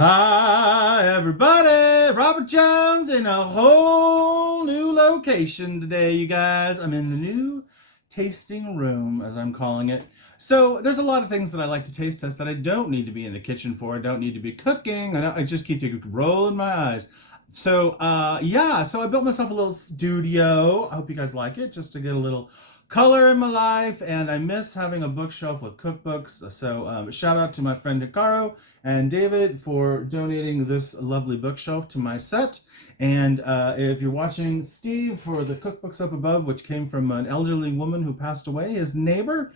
Hi, everybody. Robert Jones in a whole new location today, you guys. I'm in the new tasting room, as I'm calling it. So there's a lot of things that I like to taste test that I don't need to be in the kitchen for. I don't need to be cooking. I just keep rolling my eyes. So I built myself a little studio. I hope you guys like it, just to get a little color in my life, and I miss having a bookshelf with cookbooks. So shout out to my friend Hikaru and David for donating this lovely bookshelf to my set. And if you're watching, Steve for the cookbooks up above, which came from an elderly woman who passed away, his neighbor.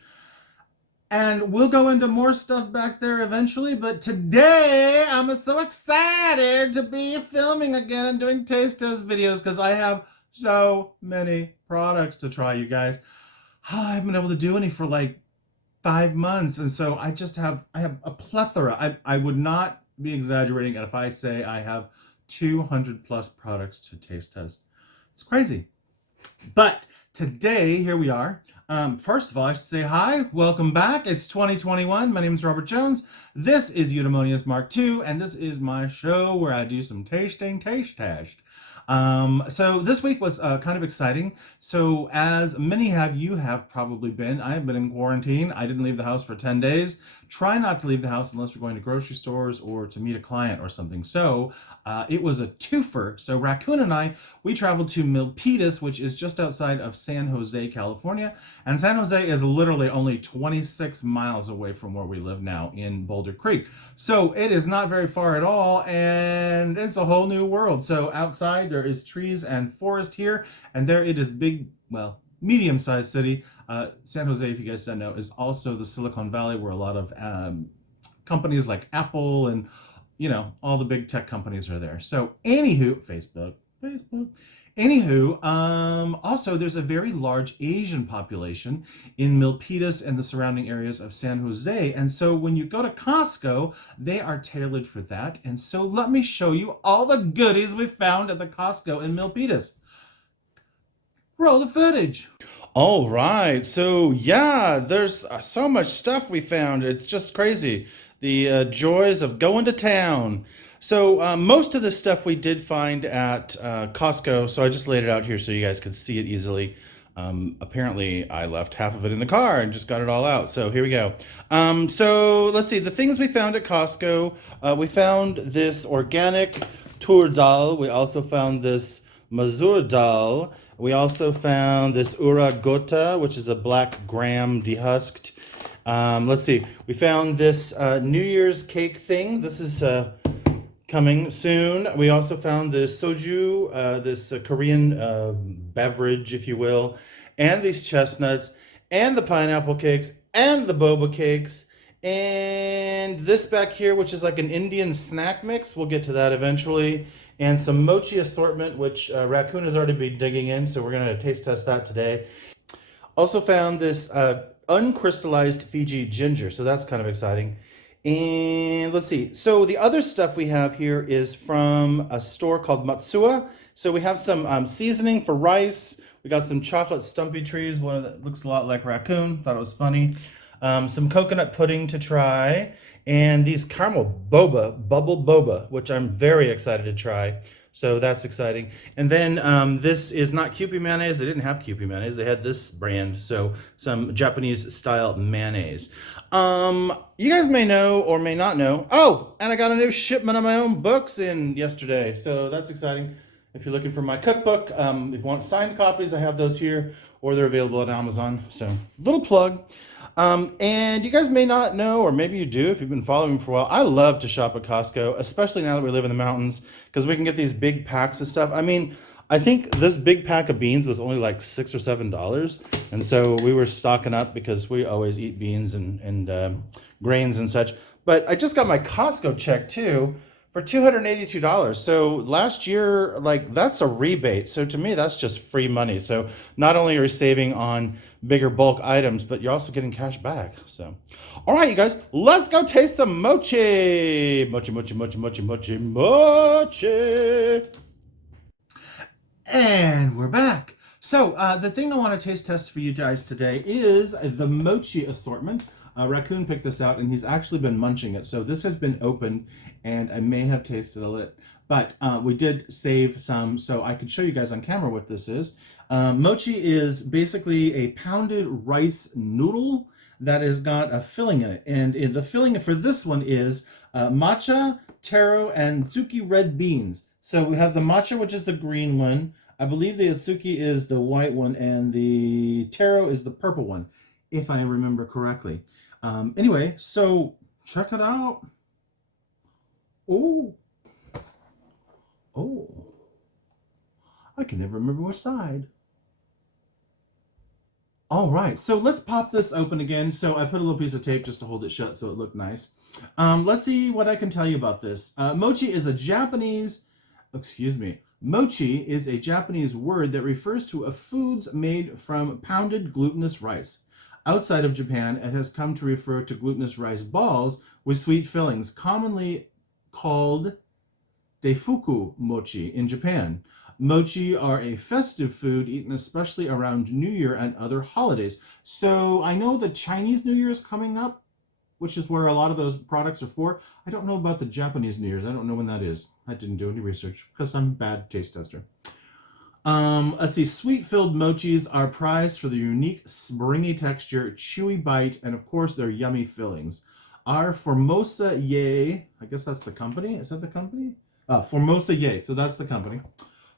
And we'll go into more stuff back there eventually, but today I'm so excited to be filming again and doing taste test videos because I have so many products to try, you guys. I haven't been able to do any for like 5 months, and so I have a plethora. I would not be exaggerating if I say I have 200 plus products to taste test. It's crazy. But today, here we are. First of all, I should say hi, welcome back. It's 2021. My name is Robert Jones. This is Eudaemonius Mark II, and this is my show where I do some taste test. So this week was kind of exciting. So as many of you have probably been, I have been in quarantine. I didn't leave the house for 10 days. Try not to leave the house unless you're going to grocery stores or to meet a client or something. So it was a twofer. So Raccoon and I, we traveled to Milpitas, which is just outside of San Jose, California. And San Jose is literally only 26 miles away from where we live now in Boulder Creek. So it is not very far at all, and it's a whole new world. So outside there is trees and forest here, and there it is big, well, medium-sized city. San Jose, if you guys don't know, is also the Silicon Valley where a lot of companies like Apple and, you know, all the big tech companies are there. So anywho, Facebook. Anywho, also there's a very large Asian population in Milpitas and the surrounding areas of San Jose. And so when you go to Costco, they are tailored for that. And so let me show you all the goodies we found at the Costco in Milpitas. Roll the footage. All right, so yeah, there's so much stuff we found. It's just crazy. The joys of going to town. So most of this stuff we did find at Costco, so I just laid it out here so you guys could see it easily. Apparently I left half of it in the car and just got it all out. So here we go. So let's see, the things we found at Costco. We found this organic tur dal. We also found this mazur dal. We also found this uragota, which is a black gram dehusked. Let's see, we found this New Year's cake thing. This is coming soon. We also found this soju, this Korean beverage, if you will, and these chestnuts, and the pineapple cakes, and the boba cakes, and this back here, which is like an Indian snack mix. We'll get to that eventually. And some mochi assortment, which Raccoon has already been digging in, so we're going to taste test that today. Also found this uncrystallized Fiji ginger, so that's kind of exciting. And let's see. So the other stuff we have here is from a store called Matsuya. So we have some seasoning for rice. We got some chocolate stumpy trees, one that looks a lot like Raccoon. Thought it was funny. Some coconut pudding to try. And these caramel bubble boba, which I'm very excited to try. So that's exciting. And then this is not Kewpie mayonnaise. They didn't have Kewpie mayonnaise. They had this brand. So some Japanese style mayonnaise. You guys may know or may not know. Oh, and I got a new shipment of my own books in yesterday. So that's exciting. If you're looking for my cookbook, if you want signed copies, I have those here, or they're available at Amazon. So little plug. And you guys may not know, or maybe you do if you've been following me for a while, I love to shop at Costco, especially now that we live in the mountains, because we can get these big packs of stuff. I mean, I think this big pack of beans was only like $6 or $7. And so we were stocking up because we always eat beans and grains and such. But I just got my Costco check too for $282. So last year, like, that's a rebate. So to me, that's just free money. So not only are you saving on bigger bulk items, but you're also getting cash back. So, all right, you guys, let's go taste some mochi. Mochi. And we're back. So the thing I want to taste test for you guys today is the mochi assortment. Raccoon picked this out, and he's actually been munching it. So this has been opened, and I may have tasted it. But we did save some, so I could show you guys on camera what this is. Mochi is basically a pounded rice noodle that has got a filling in it. And the filling for this one is matcha, taro, and Atsuki red beans. So we have the matcha, which is the green one. I believe the Atsuki is the white one, and the taro is the purple one, if I remember correctly. Anyway, so check it out. Oh. Oh. I can never remember which side. All right, so let's pop this open again. So I put a little piece of tape just to hold it shut so it looked nice. Let's see what I can tell you about this. Mochi is a Japanese word that refers to a foods made from pounded glutinous rice. Outside of Japan, it has come to refer to glutinous rice balls with sweet fillings, commonly called Deifuku mochi in Japan. Mochi are a festive food eaten especially around New Year and other holidays. So I know the Chinese New Year is coming up, which is where a lot of those products are for. I don't know about the Japanese New Year's. I don't know when that is. I didn't do any research because I'm a bad taste tester. Let's see. Sweet-filled mochis are prized for their unique springy texture, chewy bite, and of course their yummy fillings. Our Formosa Ye, I guess that's the company. Is that the company? Formosa Ye. So that's the company.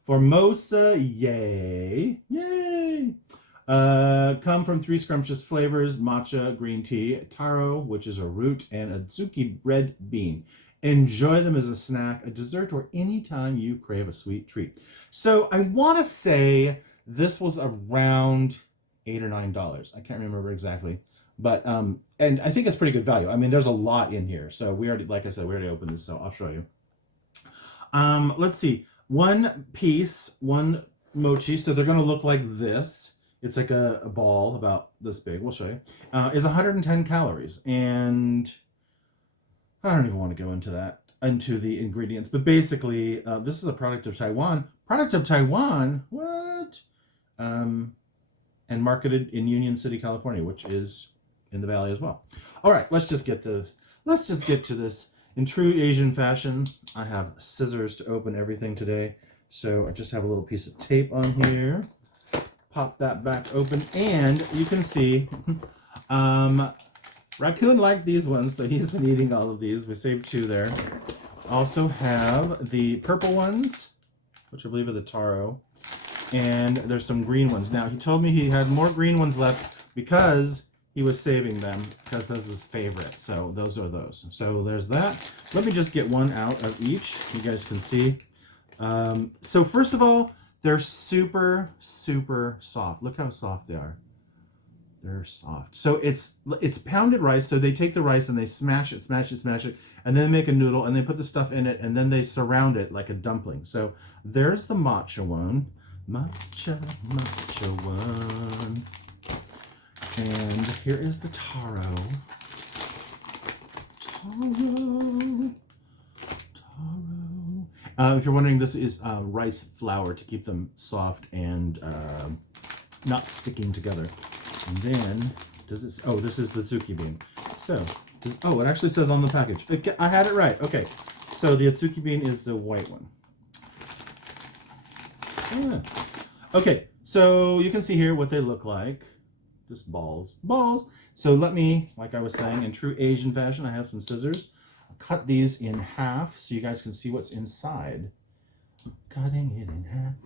Formosa Yay. Yay! Come from 3 scrumptious flavors: matcha, green tea, taro, which is a root, and Atsuki red bean. Enjoy them as a snack, a dessert, or any time you crave a sweet treat. So I want to say this was around $8 or $9. I can't remember exactly. But, and I think it's pretty good value. I mean, there's a lot in here. So we already, like I said, we already opened this, so I'll show you. Let's see. One piece, one mochi, so they're going to look like this. It's like a ball about this big. We'll show you. Is 110 calories. And I don't even want to go into the ingredients. But basically, this is a product of Taiwan. Product of Taiwan? What? And marketed in Union City, California, which is in the Valley as well. All right, let's just get this. Let's just get to this. In true Asian fashion, I have scissors to open everything today. So I just have a little piece of tape on here. Pop that back open, and you can see Raccoon liked these ones, so he's been eating all of these. We saved 2 there. Also have the purple ones, which I believe are the taro, and there's some green ones. Now, he told me he had more green ones left because he was saving them because those are his favorite. So those are those. So there's that. Let me just get one out of each. You guys can see. So first of all, they're super, super soft. Look how soft they are. They're soft. So it's pounded rice. So they take the rice and they smash it, and then they make a noodle and they put the stuff in it and then they surround it like a dumpling. So there's the matcha one. Matcha one. And here is the taro. If you're wondering, this is rice flour to keep them soft and not sticking together. And then, this is the Atsuki bean. So, it actually says on the package. I had it right. Okay, so the Atsuki bean is the white one. Yeah. Okay, so you can see here what they look like. Just balls. So let me, like I was saying, in true Asian fashion, I have some scissors. I'll cut these in half so you guys can see what's inside. Cutting it in half.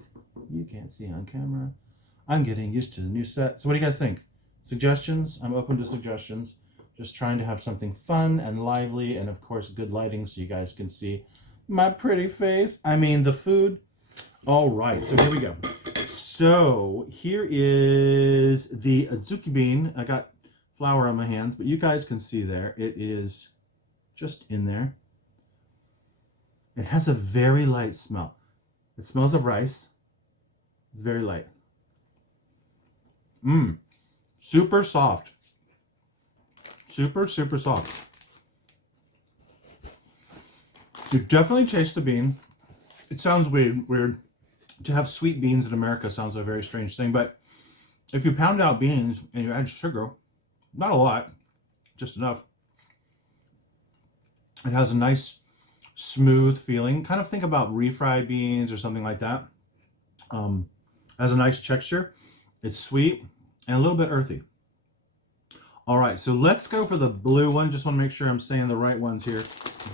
You can't see on camera. I'm getting used to the new set. So what do you guys think? Suggestions? I'm open to suggestions. Just trying to have something fun and lively, and of course good lighting so you guys can see my pretty face. I mean the food. All right, so here we go. So here is the Atsuki bean. I got flour on my hands, but you guys can see there. It is just in there. It has a very light smell. It smells of rice. It's very light. Super soft. Super, super soft. You definitely taste the bean. It sounds weird. To have sweet beans in America sounds a very strange thing, but if you pound out beans and you add sugar, not a lot, just enough. It has a nice, smooth feeling. Kind of think about refried beans or something like that. Has a nice texture. It's sweet and a little bit earthy. All right, so let's go for the blue one. Just want to make sure I'm saying the right ones here.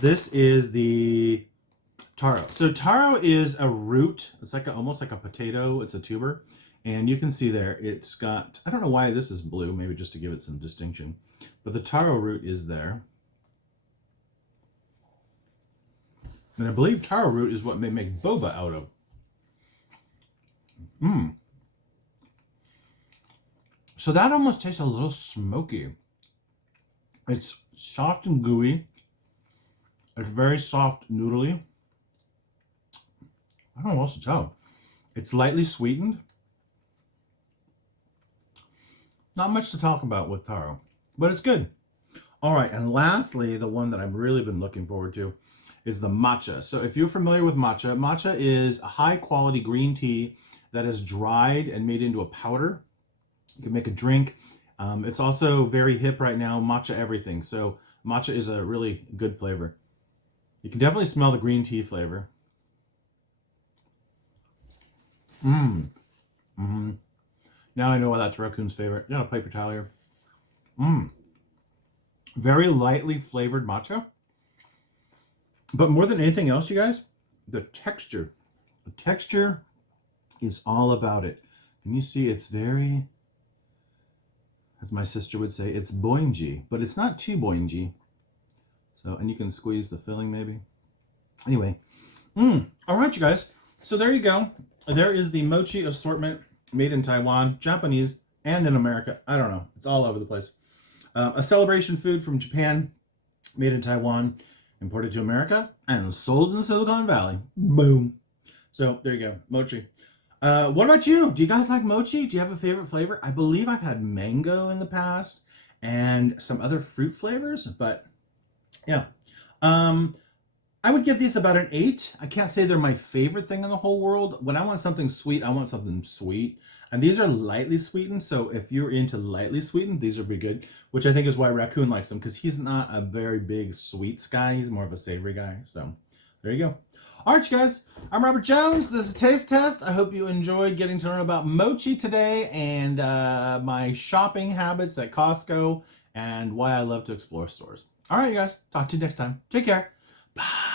This is the taro. So taro is a root. It's like almost like a potato. It's a tuber. And you can see there, it's got, I don't know why this is blue, maybe just to give it some distinction. But the taro root is there. And I believe taro root is what they make boba out of. So that almost tastes a little smoky. It's soft and gooey. It's very soft noodly. I don't know what else to tell. It's lightly sweetened. Not much to talk about with taro, but it's good. All right, and lastly, the one that I've really been looking forward to is the matcha. So if you're familiar with matcha, matcha is a high quality green tea that is dried and made into a powder. You can make a drink. It's also very hip right now, matcha everything. So matcha is a really good flavor. You can definitely smell the green tea flavor. Now I know why that's Raccoon's favorite. You got a paper towel here. Very lightly flavored matcha. But more than anything else, you guys, the texture. The texture is all about it. And you see it's very, as my sister would say, it's boingy, but it's not too boingy. So, and you can squeeze the filling maybe. Anyway, all right, you guys. So there you go. There is the mochi assortment made in Taiwan, Japanese, and in America. I don't know. It's all over the place. A celebration food from Japan, made in Taiwan, imported to America, and sold in the Silicon Valley. Boom. So there you go. Mochi. What about you? Do you guys like mochi? Do you have a favorite flavor? I believe I've had mango in the past and some other fruit flavors, but yeah. I would give these about an 8. I can't say they're my favorite thing in the whole world. When I want something sweet, I want something sweet. And these are lightly sweetened, so if you're into lightly sweetened, these are pretty good, which I think is why Raccoon likes them, because he's not a very big sweets guy. He's more of a savory guy. So there you go. All right, you guys. I'm Robert Jones. This is Taste Test. I hope you enjoyed getting to learn about mochi today and my shopping habits at Costco and why I love to explore stores. All right, you guys. Talk to you next time. Take care. Bye.